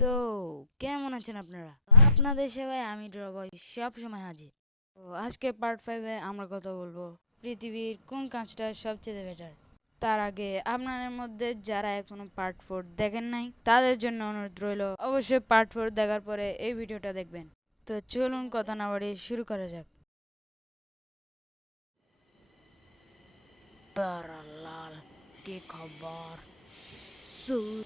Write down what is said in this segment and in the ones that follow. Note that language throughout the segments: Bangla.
তো কেমন আছেন আপনারা? আপনাদের সেবায় আমি ড্রবয় সব সময় হাজির। তো আজকে পার্ট 5-এ আমরা কথা বলবো পৃথিবীর কোন কাজটা সবচেয়ে বেটার। তার আগে আপনাদের মধ্যে যারা এখনো পার্ট 4 দেখেন নাই তাদের জন্য অনুরোধ রইল অবশ্যই পার্ট 4 দেখার পরে এই ভিডিওটা দেখবেন। তো চলুন কথা না বাড়িয়ে শুরু করা যাক। লাল কি খবর? স্যার,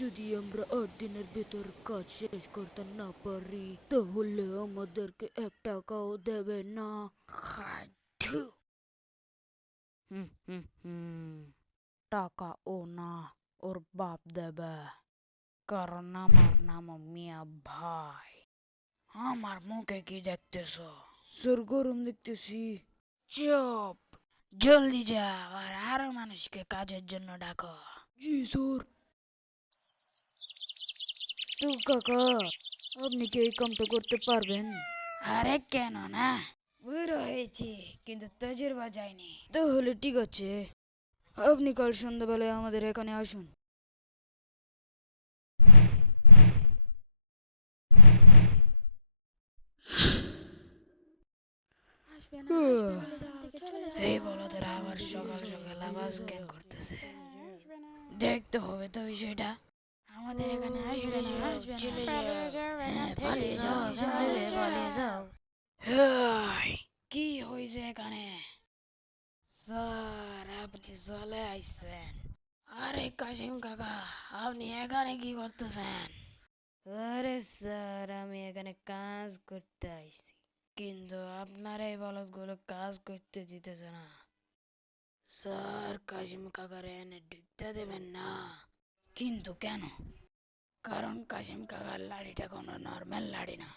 যদি আমরা 8 দিনের ভেতর কাজ শেষ করতে না পারি তাহলে আমাদেরকে 1 টাকাও দেবে না। হাইঠু। টাকা ও না, ওর বাপ দেবে। কারণ আমার নাম মিয়া ভাই। আমার মুখে কি দেখতেছো? স্যার, গরম দেখতেছি। চুপ! জলদি যাও আর আরো মানুষকে কাজের জন্য ডাকো। জি স্যার। তো কাকা, আপনি কি এই কামটা করতে পারবেন? আরে কেন না, বুড়ো হয়েছি কিন্তু তজুরবা যায়নি। তাহলে ঠিক আছে, আপনি কাল সন্ধ্যাবেলায় আমাদের এখানে আসুন। এই বলদেরা আবার সকাল সকাল আবার স্ক্যান করতেছে। দেখতে হবে তো বিষয়টা। আমাদের এখানে আসবে না, চলে যাও। হ্যাঁ, পালিয়ে যাও, এখান থেকে পালিয়ে যাও। হেই, কি হয়েছে এখানে? স্যার, আপনি চলে আইছেন। আরে কাশিম কাকা, আপনি এখানে কি করতেছেন? আরে স্যার, আমি এখানে কাজ করতে আইছি। কিন্তু আপনার এই বলদগুলো কাজ করতে দিতেছে না। স্যার, কাশিম কাকারে এনে ঢুকতে দেবেন না। কিন্তু কেন? কারণ কাশিম কাকার লাড়িটা কোনো নর্মাল লাড়ি না।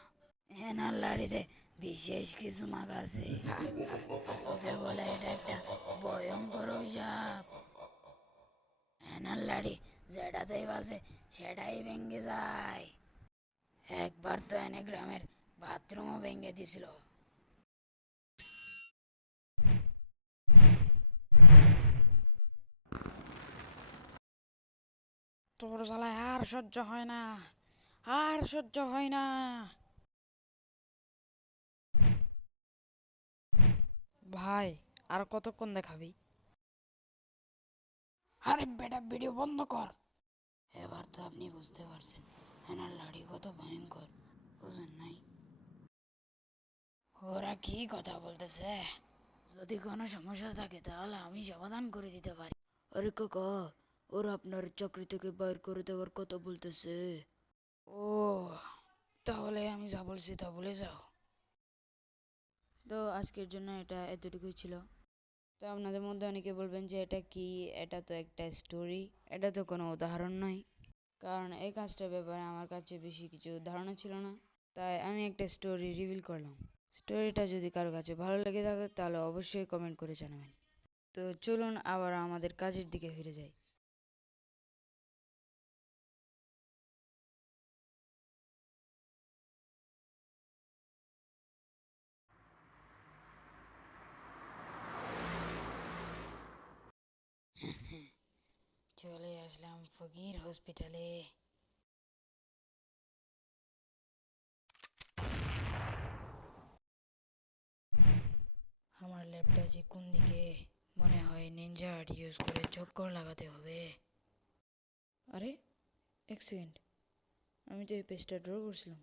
এনার লাড়িতে বিশেষ কিছু মাগ আছে। ওকে বলে এটা একটা ভয়ঙ্কর অভিশাপ। এনার লাড়ি যেটাতেই বাজে সেটাই ভেঙে যায়। একবার তো এনে গ্রামের বাথরুমও ভেঙে দিছিল। তোর জ্বালায় আর সহ্য হয় না, আর সহ্য হয় না। ভাই, আর কতক্ষণ দেখাবি? আরে বেটা, ভিডিও বন্ধ কর। এবার তো আপনি বুঝতে পারছেন এনার লাড়ি কত ভয়ঙ্কর, বুঝেন নাই? ওরা কি কথা বলতেছে? যদি কোনো সমস্যা থাকে তাহলে আমি সমাধান করে দিতে পারি। আরে কাকা, ওরা আপনার চাকরি থেকে বাইর করে দেওয়ার কথা বলতেছে। ও, তাহলে আমি যা বলছি তা বলে যাও। তো আজকের জন্য এটা এতটুকুই ছিল। তো আপনাদের মধ্যে অনেকে বলবেন যে এটা কি, এটা তো একটা স্টোরি, এটা তো কোনো উদাহরণ নয়। কারণ এই কাজটার ব্যাপারে আমার কাছে বেশি কিছু ধারণা ছিল না, তাই আমি একটা স্টোরি রিভিল করলাম। স্টোরিটা যদি কারো কাছে ভালো লেগে থাকে তাহলে অবশ্যই কমেন্ট করে জানাবেন। তো চলুন আবার আমাদের কাজের দিকে ফিরে যাই। চলে আসলাম ফকির হসপিটালে। আমার ল্যাবটা যে কোন দিকে? মনে হয় নিনজা আর্ট ইউজ করে চক্কর লাগাতে হবে। আরে, এক সেকেন্ড, আমি তো এই পেজটা ড্র করছিলাম।